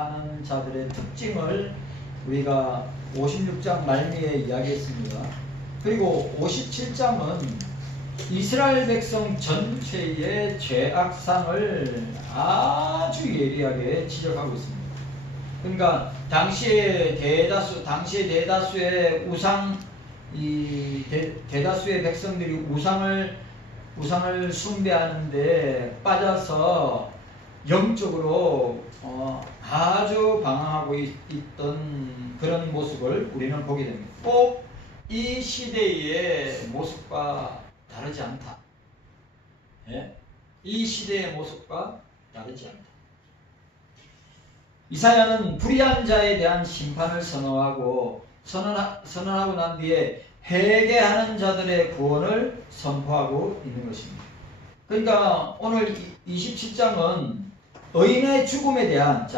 제약하는 자들의 특징을 우리가 56장 말미에 이야기했습니다. 그리고 57장은 이스라엘 백성 전체의 죄악상을 아주 예리하게 지적하고 있습니다. 그러니까 당시의 대다수의 대다수의 백성들이 우상을 숭배하는데 빠져서 영적으로 아주 방황하고 있던 그런 모습을 우리는 보게 됩니다. 꼭 이 시대의 모습과 다르지 않다. 예? 이 시대의 모습과 다르지 않다. 이사야는 불의한 자에 대한 심판을 선언하고 난 뒤에 회개하는 자들의 구원을 선포하고 있는 것입니다. 그러니까 오늘 27장은 의인의 죽음에 대한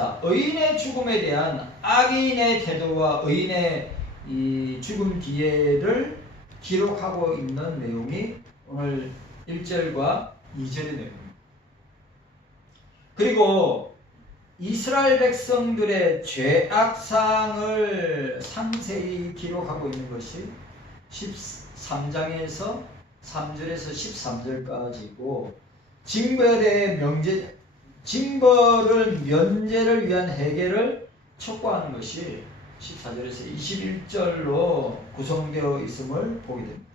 악인의 태도와 의인의 이 죽음 뒤에를 기록하고 있는 내용이 오늘 1절과 2절의 내용입니다. 그리고 이스라엘 백성들의 죄악상을 상세히 기록하고 있는 것이 13장에서 3절에서 13절까지고 징벌을 면제를 위한 해결을 촉구하는 것이 14절에서 21절로 구성되어 있음을 보게 됩니다.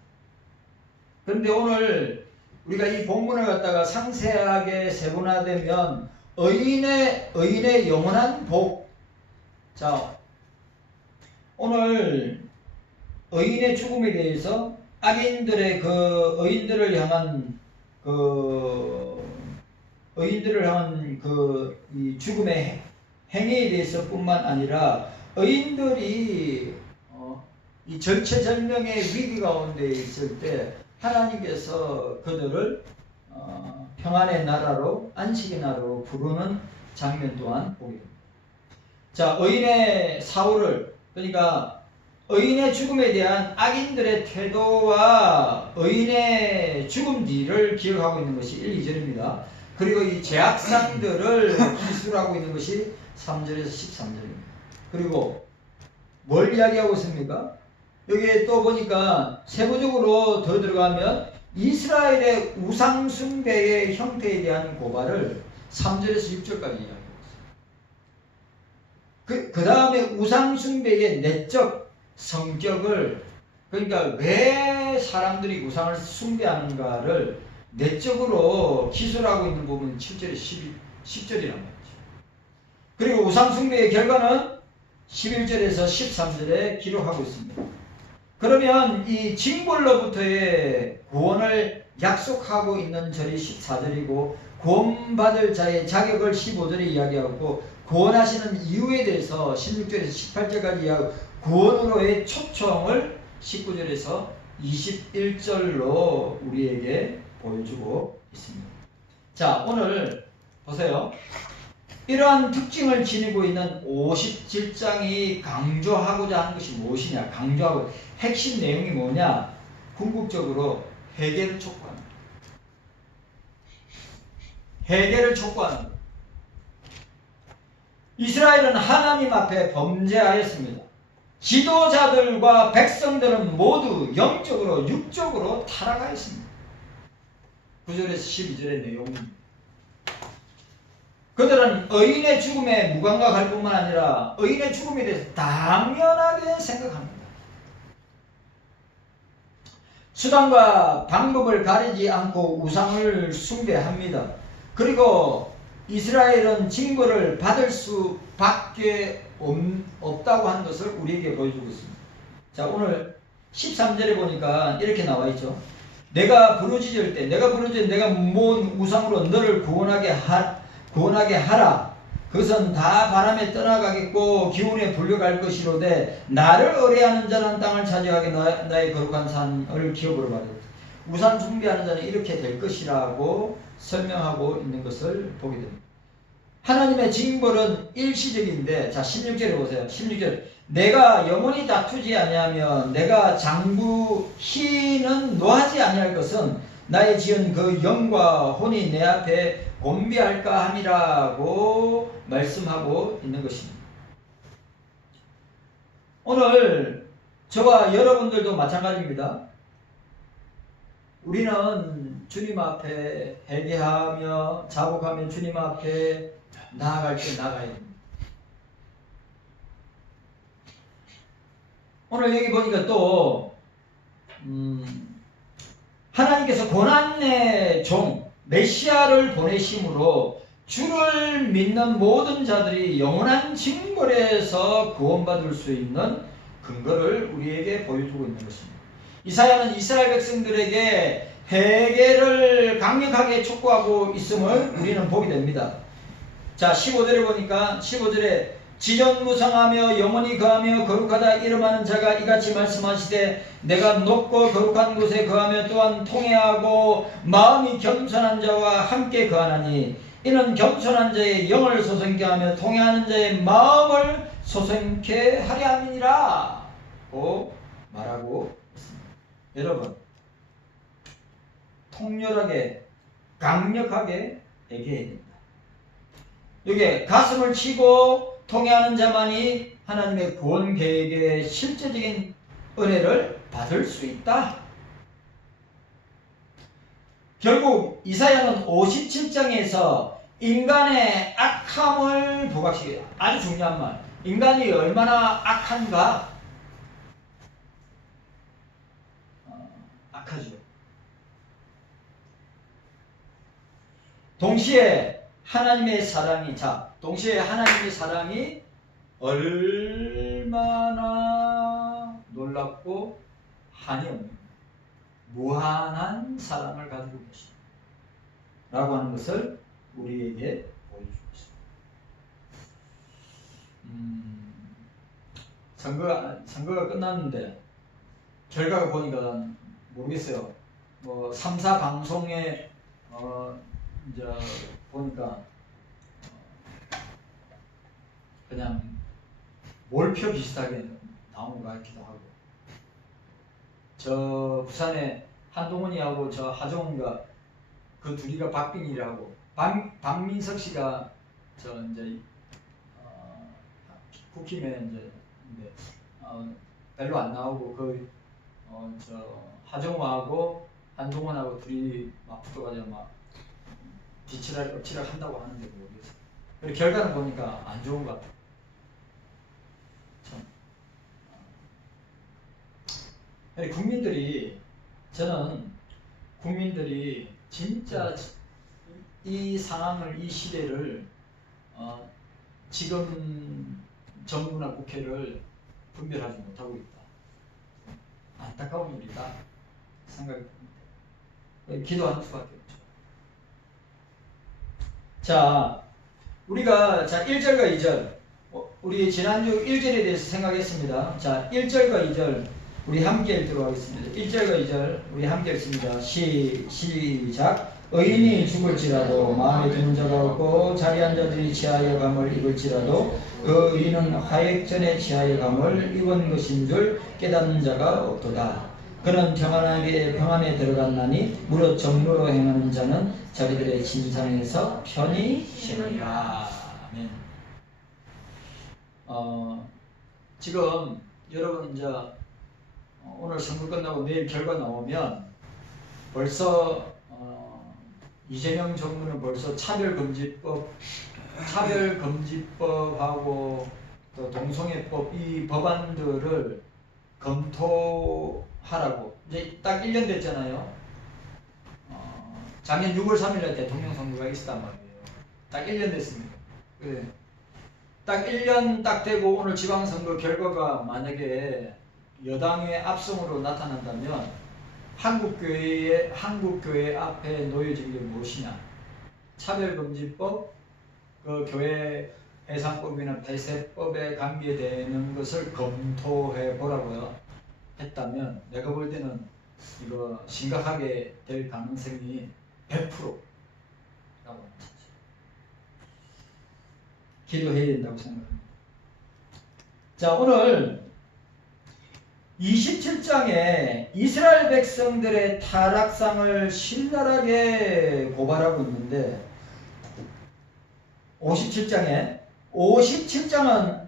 그런데 오늘 우리가 이 본문을 갖다가 상세하게 세분화되면 의인의 영원한 복. 자, 오늘 의인의 죽음에 대해서 악인들의 의인들을 향한 이 죽음의 행위에 대해서뿐만 아니라 의인들이 이 절체절명의 위기 가운데 있을 때 하나님께서 그들을 평안의 나라로, 안식의 나라로 부르는 장면 또한 보게 됩니다. 자, 의인의 사후를, 그러니까 의인의 죽음에 대한 악인들의 태도와 의인의 죽음 뒤를 기억하고 있는 것이 1, 2절입니다. 그리고 이 죄악상들을 기술하고 있는 것이 3절에서 13절입니다. 그리고 뭘 이야기하고 있습니까? 여기에 또 보니까 세부적으로 더 들어가면 이스라엘의 우상숭배의 형태에 대한 고발을 3절에서 6절까지 이야기하고 있습니다. 그 다음에 우상숭배의 내적 성격을, 그러니까 왜 사람들이 우상을 숭배하는가를 내적으로 기술하고 있는 부분은 7절에서 10절이란 말이죠. 그리고 우상숭배의 결과는 11절에서 13절에 기록하고 있습니다. 그러면 이 징벌로부터의 구원을 약속하고 있는 절이 14절이고 구원받을 자의 자격을 15절에 이야기하고 구원하시는 이유에 대해서 16절에서 18절까지 이야기하고 구원으로의 초청을 19절에서 21절로 우리에게 보여주고 있습니다. 자, 오늘 보세요. 이러한 특징을 지니고 있는 57장이 강조하고자 하는 것이 무엇이냐? 강조하고 핵심 내용이 뭐냐? 궁극적으로 회개를 촉구합니다. 회개를 촉구합니다. 이스라엘은 하나님 앞에 범죄하였습니다. 지도자들과 백성들은 모두 영적으로 육적으로 타락하였습니다. 9절에서 12절의 내용입니다. 그들은 의인의 죽음에 무감각할 뿐만 아니라 의인의 죽음에 대해서 당연하게 생각합니다. 수단과 방법을 가리지 않고 우상을 숭배합니다. 그리고 이스라엘은 징벌을 받을 수밖에 없다고 하는 것을 우리에게 보여주고 있습니다. 자, 오늘 13절에 보니까 이렇게 나와 있죠. 내가 부르짖을 때 내가 모은 우상으로 너를 구원하게 하라. 그것은 다 바람에 떠나가겠고 기운에 불려갈 것이로되 나를 의뢰하는 자는 땅을 차지하게 나의 거룩한 산을 기업으로 받았다. 우상 숭배하는 자는 이렇게 될 것이라고 설명하고 있는 것을 보게 됩니다. 하나님의 징벌은 일시적인데, 자 16절에 보세요. 16절, 내가 영원히 다투지 아니하면 내가 장구 희는 노하지 아니할 것은 나의 지은 그 영과 혼이 내 앞에 곤비할까 함이라고 말씀하고 있는 것입니다. 오늘 저와 여러분들도 마찬가지입니다. 우리는 주님 앞에 회개하며 자복하며 주님 앞에 나아갈 때 나가야 됩니다. 오늘 여기 보니까 또 하나님께서 고난의 종 메시아를 보내심으로 주를 믿는 모든 자들이 영원한 징벌에서 구원받을 수 있는 근거를 우리에게 보여주고 있는 것입니다. 이사야는 이스라엘 백성들에게 회개를 강력하게 촉구하고 있음을 우리는 보게 됩니다. 자, 15절에 보니까 15절에 지전무성하며 영원히 거하며 거룩하다 이름하는 자가 이같이 말씀하시되 내가 높고 거룩한 곳에 거하며 또한 통회하고 마음이 겸손한 자와 함께 거하나니 이는 겸손한 자의 영을 소생케 하며 통회하는 자의 마음을 소생케 하려 함이니라 고 말하고 있습니다. 여러분, 통렬하게 강력하게 얘기해야 됩니다. 여기에 가슴을 치고 통회하는 자만이 하나님의 구원 계획의 실제적인 은혜를 받을 수 있다. 결국 이사야는 57장에서 인간의 악함을 부각시켜요. 아주 중요한 말. 인간이 얼마나 악한가? 악하죠. 동시에 하나님의 사랑이 얼마나 놀랍고 한이 없는 무한한 사랑을 가지고 계십니다. 라고 하는 것을 우리에게 보여주고 있습니다. 선거가 끝났는데 결과가 보니까 모르겠어요. 뭐 3사 방송에 이제 보니까 그냥 몰표 비슷하게 나온 것 같기도 하고, 저 부산에 한동훈이하고 저 하정우가 그 둘이가 박빙이라고, 박민석 씨가 저 이제 국힘에 이제 별로 안 나오고 저 하정우하고 한동훈하고 둘이 막 붙어가지고 막 뒤치락 엎치락 한다고 하는데 모르겠어요. 그리고 결과는 보니까 안 좋은 것 같아요. 참. 국민들이 진짜 이 상황을, 이 시대를 지금 정부나 국회를 분별하지 못하고 있다. 안타까운 일이다 생각이 듭니다. 기도하는 수밖에 없죠. 자, 우리가 1절과 2절, 우리 지난주 1절에 대해서 생각했습니다. 자, 1절과 2절 우리 함께 읽도록 하겠습니다. 1절과 2절 우리 함께 읽습니다. 시작. 의인이 죽을지라도 마음에 드는 자가 없고 자리한 자들이 지하여 감을 입을지라도 그 의인은 화액전에 지하여 감을 입은 것인 줄 깨닫는 자가 없도다. 그는 평안에 들어갔나니 무릇 정로로 행하는 자는 자기들의 진상에서 편히 쉬니라. 아멘. 지금 여러분 이제 오늘 선거 끝나고 내일 결과 나오면 벌써 이재명 정부는 벌써 차별금지법하고 또 동성애법 이 법안들을 검토하라고 이제 딱 1년 됐잖아요. 작년 6월 3일에 대통령 선거가 있었단 말이에요. 딱 1년 됐습니다. 그래. 딱 1년 딱 되고 오늘 지방선거 결과가 만약에 여당의 압승으로 나타난다면 한국교회 앞에 놓여진 게 무엇이냐? 차별금지법, 그 교회 해상법이나 폐쇄법에 관계되는 것을 검토해 보라고요. 했다면 내가 볼 때는 이거 심각하게 될 가능성이 100%라고 합니다. 기도해야 된다고 생각합니다. 자, 오늘 27장에 이스라엘 백성들의 타락상을 신랄하게 고발하고 있는데 57장은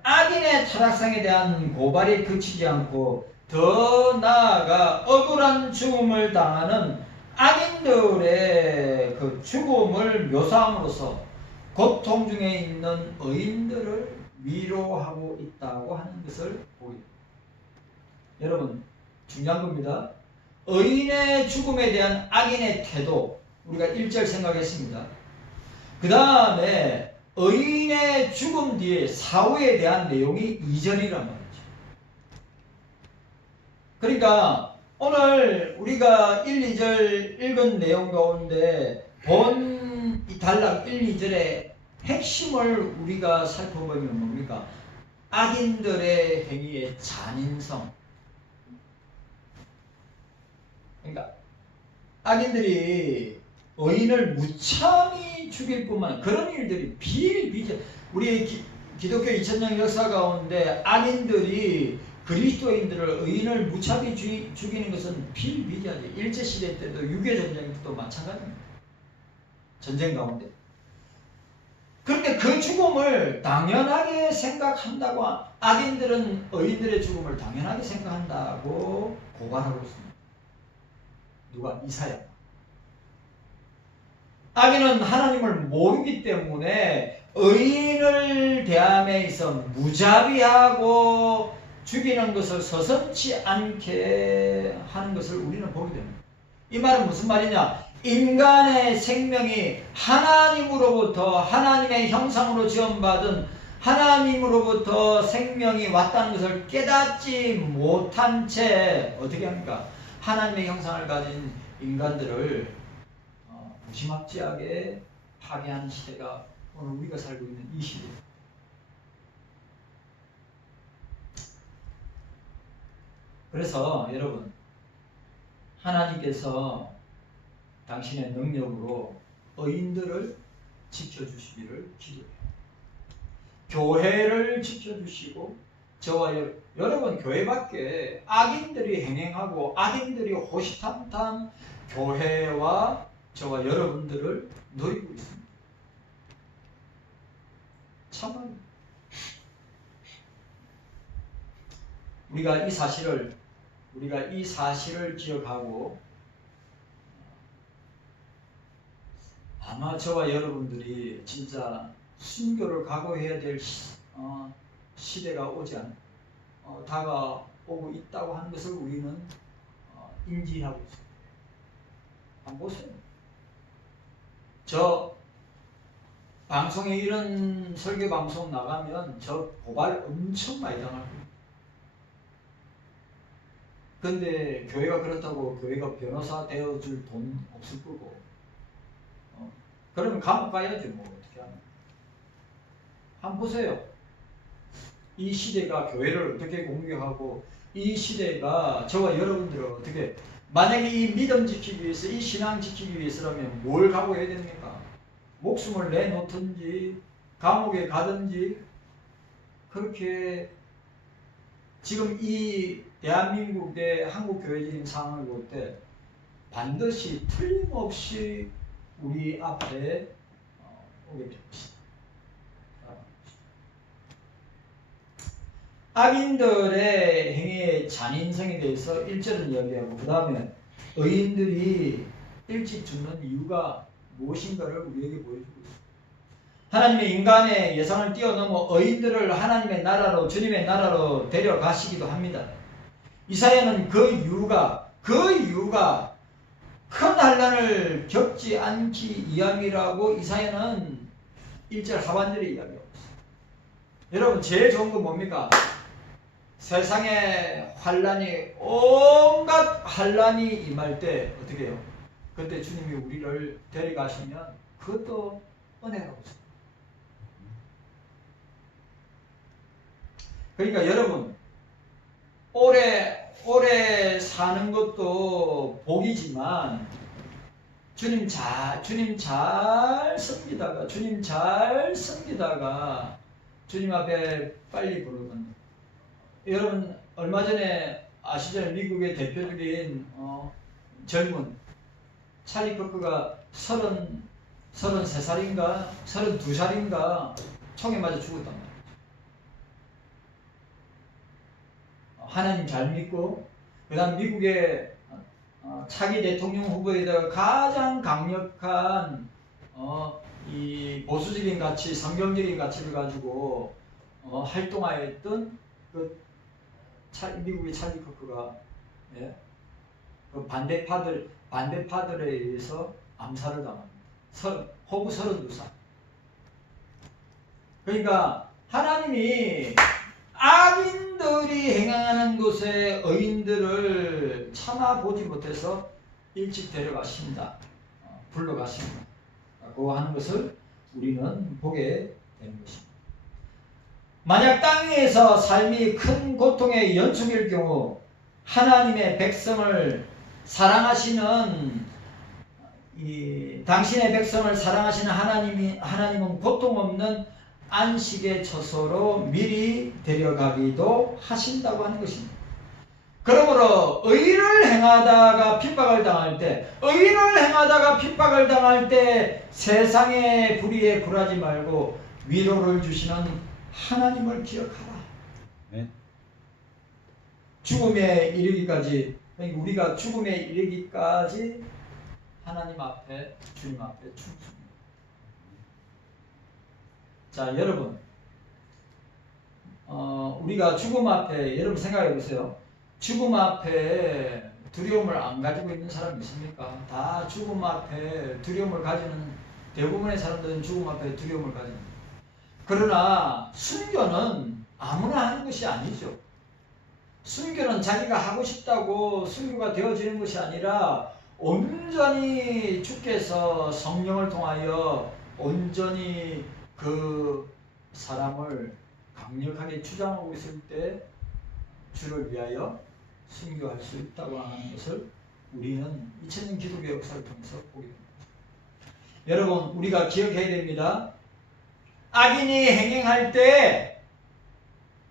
악인의 타락상에 대한 고발이 그치지 않고 더 나아가 억울한 죽음을 당하는 악인들의 그 죽음을 묘사함으로써 고통 중에 있는 의인들을 위로하고 있다고 하는 것을 보게 됩니다. 여러분, 중요한 겁니다. 의인의 죽음에 대한 악인의 태도, 우리가 1절 생각했습니다. 그 다음에 의인의 죽음 뒤에 사후에 대한 내용이 2절이란 말이죠. 그러니까 오늘 우리가 1, 2절 읽은 내용 가운데 본 이 단락 1, 2절의 핵심을 우리가 살펴보면 뭡니까? 악인들의 행위의 잔인성. 그러니까 악인들이 의인을 무참히 죽일 뿐만 아니라 그런 일들이 비일비재. 우리 기독교 2000년 역사 가운데 악인들이 그리스도인들을 의인을 무참히 죽이는 것은 비일비재하죠. 일제시대 때도 유교전쟁 때도 마찬가지입니다. 전쟁 가운데. 그런데 그 죽음을 당연하게 생각한다고, 악인들은 의인들의 죽음을 당연하게 생각한다고 고발하고 있습니다. 누가? 이사야. 악인은 하나님을 모르기 때문에 의인을 대함에 있어 무자비하고 죽이는 것을 서슴지 않게 하는 것을 우리는 보게 됩니다. 이 말은 무슨 말이냐? 인간의 생명이 하나님으로부터, 하나님의 형상으로 지원받은 하나님으로부터 생명이 왔다는 것을 깨닫지 못한 채 어떻게 합니까? 하나님의 형상을 가진 인간들을 무지막지하게 파괴하는 시대가 오늘 우리가 살고 있는 이 시대입니다. 그래서 여러분, 하나님께서 당신의 능력으로 의인들을 지켜주시기를 기도해요. 교회를 지켜주시고 저와 여러분 교회 밖에 악인들이 행행하고 악인들이 호시탐탐 교회와 저와 여러분들을 노리고 있습니다. 참아요. 우리가 이 사실을 기억하고 아마 저와 여러분들이 진짜 순교를 각오해야 될 시대가 다가오고 있다고 하는 것을 우리는 인지하고 있습니다. 한번 보세요. 저 방송에 이런 설교 방송 나가면 저 고발 엄청 많이 당할 거예요. 근데 교회가 그렇다고 교회가 변호사 되어줄 돈 없을 거고, 그러면 감옥 가야지 뭐 어떻게 하면. 한번 보세요. 이 시대가 교회를 어떻게 공격하고, 이 시대가 저와 여러분들을 어떻게, 만약에 이 믿음 지키기 위해서, 이 신앙 지키기 위해서라면 뭘 각오해야 됩니까? 목숨을 내놓든지 감옥에 가든지, 그렇게 지금 이 대한민국의 한국교회적인 상황을 볼 때 반드시 틀림없이 우리 앞에 오게 될 것이다. 악인들의 행위의 잔인성에 대해서 1절은 이야기하고, 그 다음에 의인들이 일찍 죽는 이유가 무엇인가를 우리에게 보여주고 있습니다. 하나님의 인간의 예상을 뛰어넘어 의인들을 하나님의 나라로, 주님의 나라로 데려가시기도 합니다. 이사야는 그 이유가 큰 환난을 겪지 않기 위함이라고 이사야는 1절 하반절에 이야기하고 있습니다. 여러분, 제일 좋은 건 뭡니까? 세상에 환난이, 온갖 환난이 임할 때 어떻게 해요? 그때 주님이 우리를 데려가시면 그것도 은혜라고 있습니다. 그러니까 여러분, 오래 사는 것도 복이지만 주님 잘 섬기다가 주님 앞에 빨리 부르면, 여러분 얼마 전에 아시잖아요. 미국의 대표적인 젊은 찰리 커크가 33살인가 32살인가 총에 맞아 죽었단 말이에요. 하나님 잘 믿고 그 다음 미국의 차기 대통령 후보에다가 가장 강력한 이 보수적인 가치, 성경적인 가치를 가지고 활동하였던 그 미국의 찰리 커크가 예? 그 반대파들에 의해서 암살을 당합니다. 호구 32살. 그러니까 하나님이 악인들이 행하는 곳에 의인들을 참아보지 못해서 일찍 데려가신다. 불러가신다. 라고 하는 것을 우리는 보게 되는 것입니다. 만약 땅 위에서 삶이 큰 고통의 연속일 경우 하나님의 백성을 사랑하시는 당신의 백성을 사랑하시는 하나님은 고통 없는 안식의 처소로 미리 데려가기도 하신다고 하는 것입니다. 그러므로 의를 행하다가 핍박을 당할 때 세상의 불의에 굴하지 말고 위로를 주시는 하나님을 기억하라. 네. 죽음에 이르기까지, 우리가 죽음에 이르기까지 하나님 앞에, 주님 앞에 춤춥니다. 자, 여러분, 우리가 죽음 앞에, 여러분 생각해 보세요. 죽음 앞에 두려움을 안 가지고 있는 사람이 있습니까? 다 죽음 앞에 두려움을 가지는, 대부분의 사람들은 죽음 앞에 두려움을 가집니다. 그러나 순교는 아무나 하는 것이 아니죠. 순교는 자기가 하고 싶다고 순교가 되어지는 것이 아니라 온전히 주께서 성령을 통하여 온전히 그 사람을 강력하게 주장하고 있을 때 주를 위하여 순교할 수 있다고 하는 것을 우리는 2000년 기독교 역사를 통해서 보게 됩니다. 여러분, 우리가 기억해야 됩니다. 악인이 행행할 때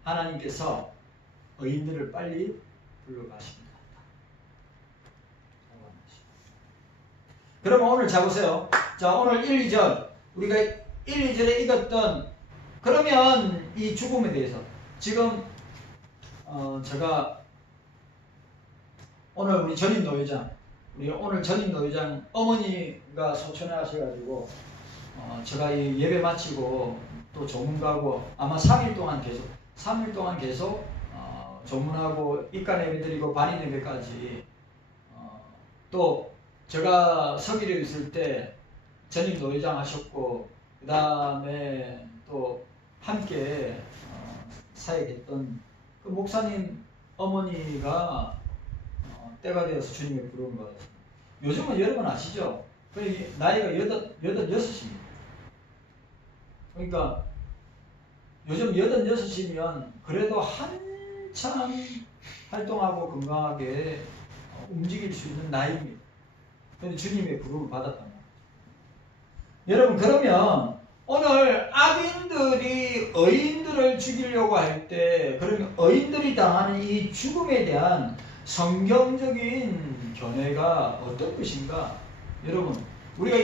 하나님께서 의인들을 빨리 불러가십니다. 그러면 오늘 자 보세요. 자, 오늘 1, 2절 우리가 1, 2절에 읽었던, 그러면 이 죽음에 대해서 지금 제가 오늘 우리 전임 노회장, 어머니가 소천에 하셔가지고 제가 이 예배 마치고 또 조문가고 아마 3일 동안 계속 조문하고 입간 예배 드리고 반인 예배까지 또 제가 서기로 있을 때 전임 노회장 하셨고 그 다음에 또 함께 사역했던 그 목사님 어머니가 때가 되어서 주님의 부름을 받았습니다. 요즘은 여러분 아시죠? 나이가 86입니다. 그러니까 요즘 86이면 그래도 한참 활동하고 건강하게 움직일 수 있는 나이입니다. 그런데 주님의 부름을 받았단 말이에요. 여러분, 그러면 오늘 악인들이 의인들을 죽이려고 할 때, 그러면 의인들이 당하는 이 죽음에 대한 성경적인 견해가 어떤 것인가? 여러분, 우리가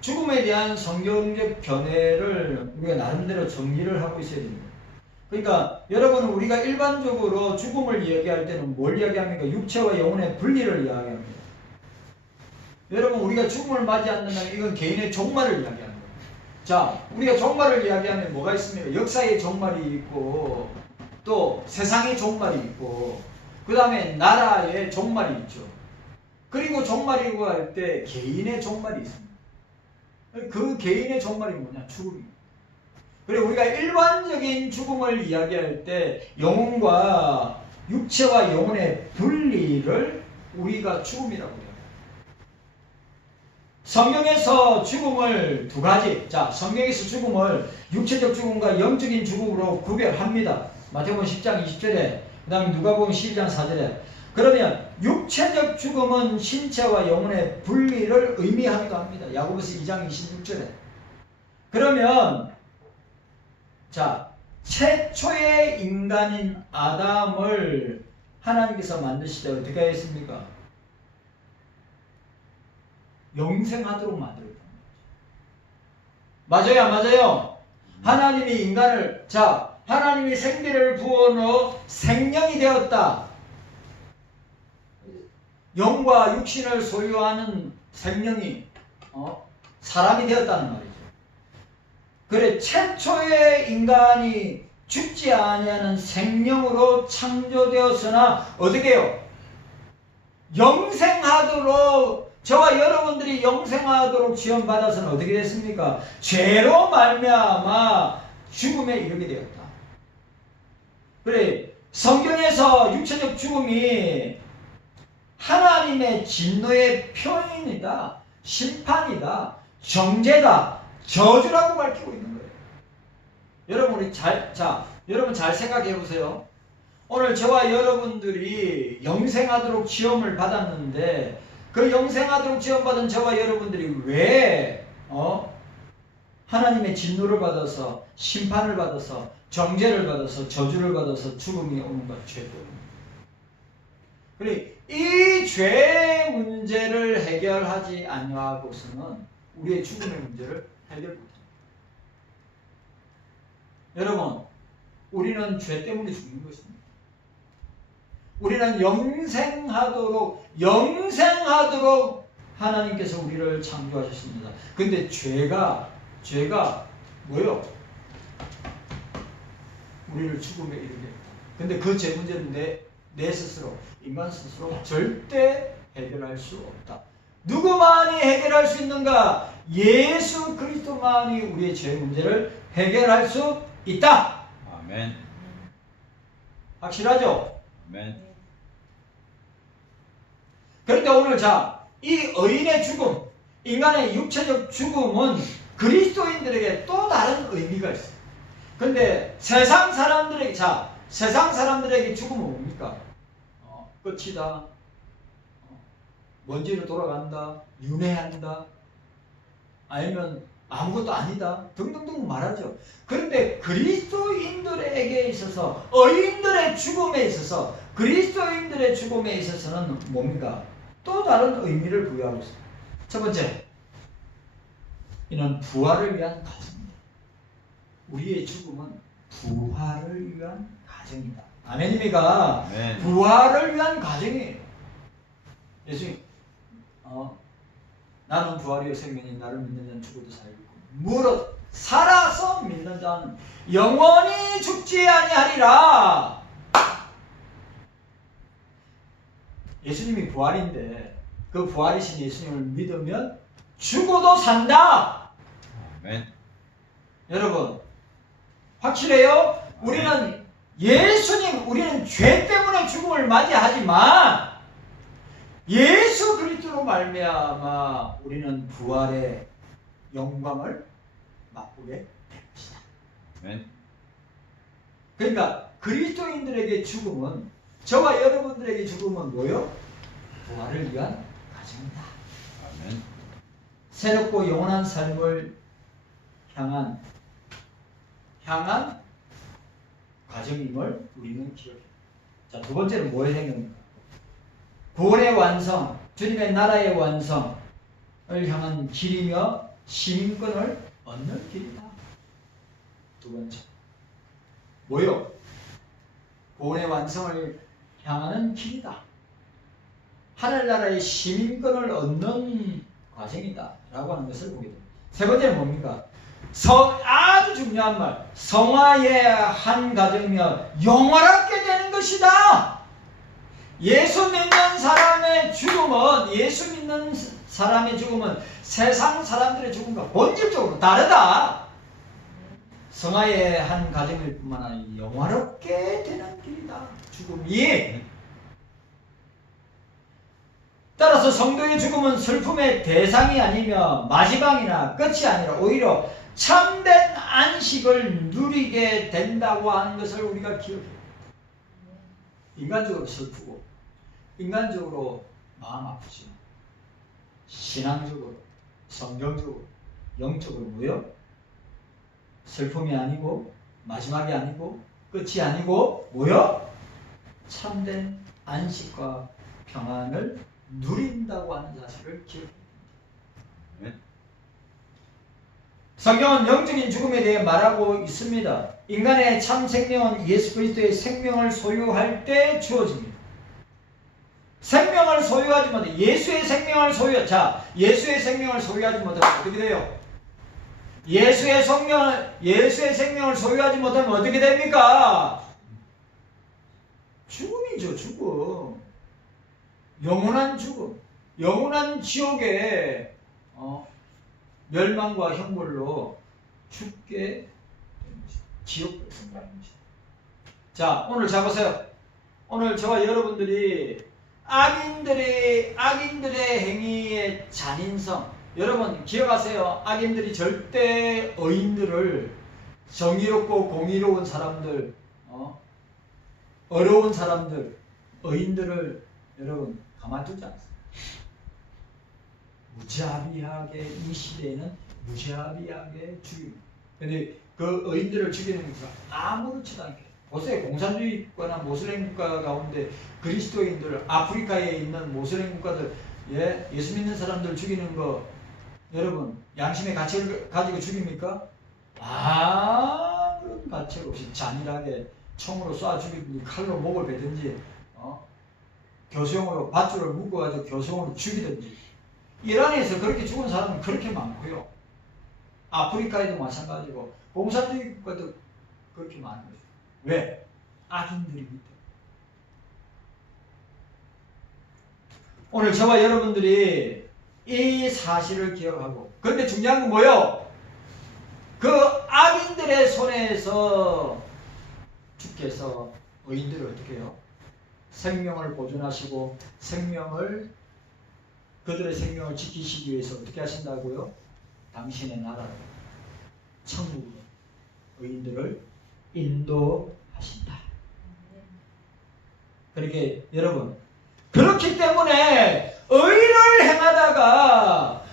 죽음에 대한 성경적 견해를 우리가 나름대로 정리를 하고 있어야 됩니다. 그러니까 여러분, 우리가 일반적으로 죽음을 이야기할 때는 뭘 이야기합니까? 육체와 영혼의 분리를 이야기합니다. 여러분, 우리가 죽음을 맞이한다면 이건 개인의 종말을 이야기하는 거예요. 자, 우리가 종말을 이야기하면 뭐가 있습니까? 역사의 종말이 있고 또 세상의 종말이 있고 그 다음에 나라의 종말이 있죠. 그리고 종말이라고 할 때 개인의 종말이 있습니다. 그 개인의 종말이 뭐냐? 죽음입니다. 그리고 우리가 일반적인 죽음을 이야기할 때 영혼과 육체와 영혼의 분리를 우리가 죽음이라고 해요. 성경에서 죽음을 두 가지, 성경에서 죽음을 육체적 죽음과 영적인 죽음으로 구별합니다. 마태복음 10장 20절에, 그 다음에 누가복음 12장 4절에. 그러면 육체적 죽음은 신체와 영혼의 분리를 의미하기도 합니다. 야고보서 2장 26절에. 그러면 최초의 인간인 아담을 하나님께서 만드실 때 어떻게 했습니까? 영생하도록 만들었다는 거죠. 맞아요, 안 맞아요? 하나님이 인간을, 자, 하나님이 생기를 부어넣어 생명이 되었다. 영과 육신을 소유하는 생명이 사람이 되었다는 말이죠. 그래, 최초의 인간이 죽지 아니하는 생명으로 창조되었으나 어떻게 해요? 영생하도록, 저와 여러분들이 영생하도록 지원받아서는 어떻게 됐습니까? 죄로 말미암아 죽음에 이르게 되었다. 그래, 성경에서 육체적 죽음이 하나님의 진노의 표현이다, 심판이다, 정죄다, 저주라고 밝히고 있는 거예요. 여러분, 여러분 잘 생각해 보세요. 오늘 저와 여러분들이 영생하도록 지원을 받았는데, 그 영생하도록 지원받은 저와 여러분들이 왜 하나님의 진노를 받아서, 심판을 받아서, 정죄를 받아서, 저주를 받아서 죽음이 오는가? 죄 때문에. 그래, 이 죄의 문제를 해결하지 아니하고서는 우리의 죽음의 문제를 해결 못합니다. 여러분, 우리는 죄 때문에 죽는 것입니다. 우리는 영생하도록 하나님께서 우리를 창조하셨습니다. 근데 죄가 뭐요? 우리를 죽음에 이르게 했다. 근데 그 죄 문제는 내 스스로, 인간 스스로 절대 해결할 수 없다. 누구만이 해결할 수 있는가? 예수 그리스도만이 우리의 죄 문제를 해결할 수 있다. 아멘. 확실하죠? 아멘. 그런데 오늘 이 의인의 죽음, 인간의 육체적 죽음은 그리스도인들에게 또 다른 의미가 있어요. 근데 세상 사람들에게 죽음은 뭡니까? 끝이다, 먼지로 돌아간다, 윤회한다, 아니면 아무것도 아니다 등등등 말하죠. 그런데 그리스도인들에게 있어서, 의인들의 죽음에 있어서, 그리스도인들의 죽음에 있어서는 뭡니까? 또 다른 의미를 부여하고 있습니다. 첫 번째, 이는 부활을 위한 가정입니다. 우리의 죽음은 부활을 위한 가정이다. 아멘입니까? 아멘. 부활을 위한 가정이에요. 예수님, 나는 부활이요 생명이, 나를 믿는 자는 죽어도 살고 무릇 살아서 믿는 자는 영원히 죽지 아니하리라. 예수님이 부활인데 그 부활이신 예수님을 믿으면 죽어도 산다. 아멘. 여러분, 확실해요? 우리는 우리는 죄 때문에 죽음을 맞이하지만 예수 그리스도로 말미암아 우리는 부활의 영광을 맛보게 될 것이다. 아멘. 그러니까 그리스도인들에게 죽음은, 저와 여러분들에게 죽음은 뭐요? 부활을 위한 가정이다. 아멘. 새롭고 영원한 삶을 향한 과정임을 우리는 기억해야 합니다. 자, 두 번째는 뭐에 생깁니까? 구원의 완성, 주님의 나라의 완성을 향한 길이며 시민권을 얻는 길이다. 두 번째, 뭐요? 구원의 완성을 향하는 길이다. 하늘나라의 시민권을 얻는 과정이다 라고 하는 것을 보게 됩니다. 세 번째는 뭡니까? 아주 중요한 말, 성화의 한 가정이며 영원하게 되는 것이다. 예수 믿는 사람의 죽음은 세상 사람들의 죽음과 본질적으로 다르다. 성화의 한 가정일 뿐만 아니라 영화롭게 되는 길이다. 죽음이. 따라서 성도의 죽음은 슬픔의 대상이 아니며 마지막이나 끝이 아니라 오히려 참된 안식을 누리게 된다고 하는 것을 우리가 기억해야 합니다. 인간적으로 슬프고 인간적으로 마음 아프지만 신앙적으로, 성경적으로, 영적으로 뭐요? 슬픔이 아니고 마지막이 아니고 끝이 아니고 뭐요? 참된 안식과 평안을 누린다고 하는 사실을 기억해야 합니다. 성경은 영적인 죽음에 대해 말하고 있습니다. 인간의 참 생명은 예수 그리스도의 생명을 소유할 때 주어집니다. 생명을 소유하지 못해 예수의 생명을 소유하지 못하면 어떻게 돼요? 예수의 생명을 소유하지 못하면 어떻게 됩니까? 죽음이죠, 죽음. 영원한 죽음, 영원한 지옥에 멸망과 형벌로 죽게 되는 것이다. 지옥으로 들어가는 것이다. 자, 오늘 자 보세요. 오늘 저와 여러분들이 악인들의 행위의 잔인성, 여러분 기억하세요. 악인들이 절대 의인들을, 정의롭고 공의로운 사람들, 어려운 사람들, 의인들을 여러분 가만두지 않습니다. 무자비하게, 이 시대에는 무자비하게 죽입니다. 근데 그 의인들을 죽이는 것은 아무렇지도 않게, 보세요. 공산주의 국가나 모슬렘 국가 가운데 그리스도인들, 아프리카에 있는 모슬렘 국가들, 예수 믿는 사람들 죽이는 거 여러분 양심의 가치를 가지고 죽입니까? 아무런 가치 없이 잔인하게 총으로 쏴 죽이든지 칼로 목을 베든지 교수형으로 밧줄을 묶어가지고 교수형으로 죽이든지. 이란에서 그렇게 죽은 사람은 그렇게 많고요. 아프리카에도 마찬가지고 공산주의 국가도 그렇게 많은 거죠. 왜? 악인들이기 때문에. 오늘 저와 여러분들이 이 사실을 기억하고, 그런데 중요한 건 뭐예요? 그 악인들의 손에서 주께서 의인들을 어떻게 해요? 생명을 보존하시고 그들의 생명을 지키시기 위해서 어떻게 하신다고요? 당신의 나라로, 천국으로 의인들을 인도하신다. 그렇게 여러분, 그렇기 때문에 의를 행하다가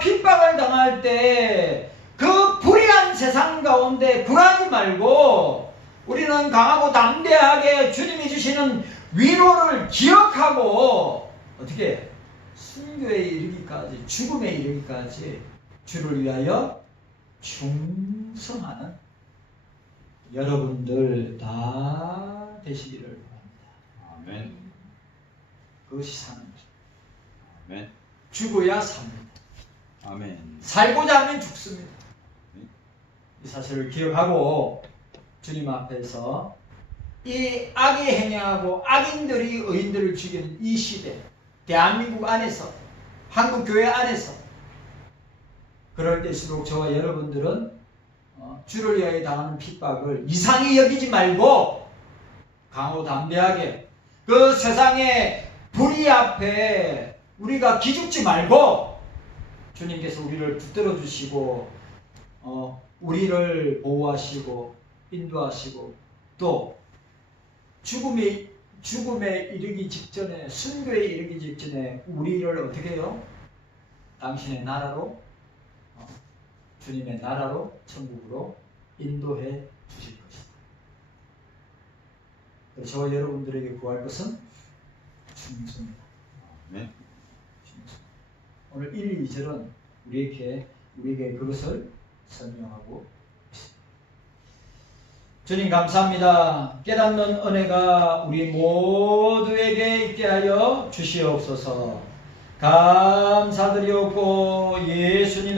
핍박을 당할 때 그 불의한 세상 가운데 굴하지 말고, 우리는 강하고 담대하게 주님이 주시는 위로를 기억하고 어떻게 순교에 이르기까지, 죽음에 이르기까지 주를 위하여 충성하는 여러분들 다 되시기를 바랍니다. 아멘. 그것이 사는 것입니다. 아멘. 죽어야 삽니다. 아멘. 살고자 하면 죽습니다. 이 사실을 기억하고 주님 앞에서 이 악이 행하고 악인들이 의인들을 죽이는 이 시대, 대한민국 안에서, 한국교회 안에서 그럴 때일수록 저와 여러분들은 주를 위하여 당하는 핍박을 이상히 여기지 말고 강하고 담대하게 그 세상의 불의 앞에 우리가 기죽지 말고, 주님께서 우리를 붙들어 주시고 우리를 보호하시고 인도하시고, 또 죽음에 이르기 직전에, 순교에 이르기 직전에 우리를 어떻게 해요? 당신의 나라로, 주님의 나라로, 천국으로 인도해 주실 것이다. 저와 여러분들에게 구할 것은 충성입니다. 아멘. 오늘 1, 2절은 우리에게 그것을 설명하고 있습니다. 주님 감사합니다. 깨닫는 은혜가 우리 모두에게 있게 하여 주시옵소서. 감사드리옵고 예수님의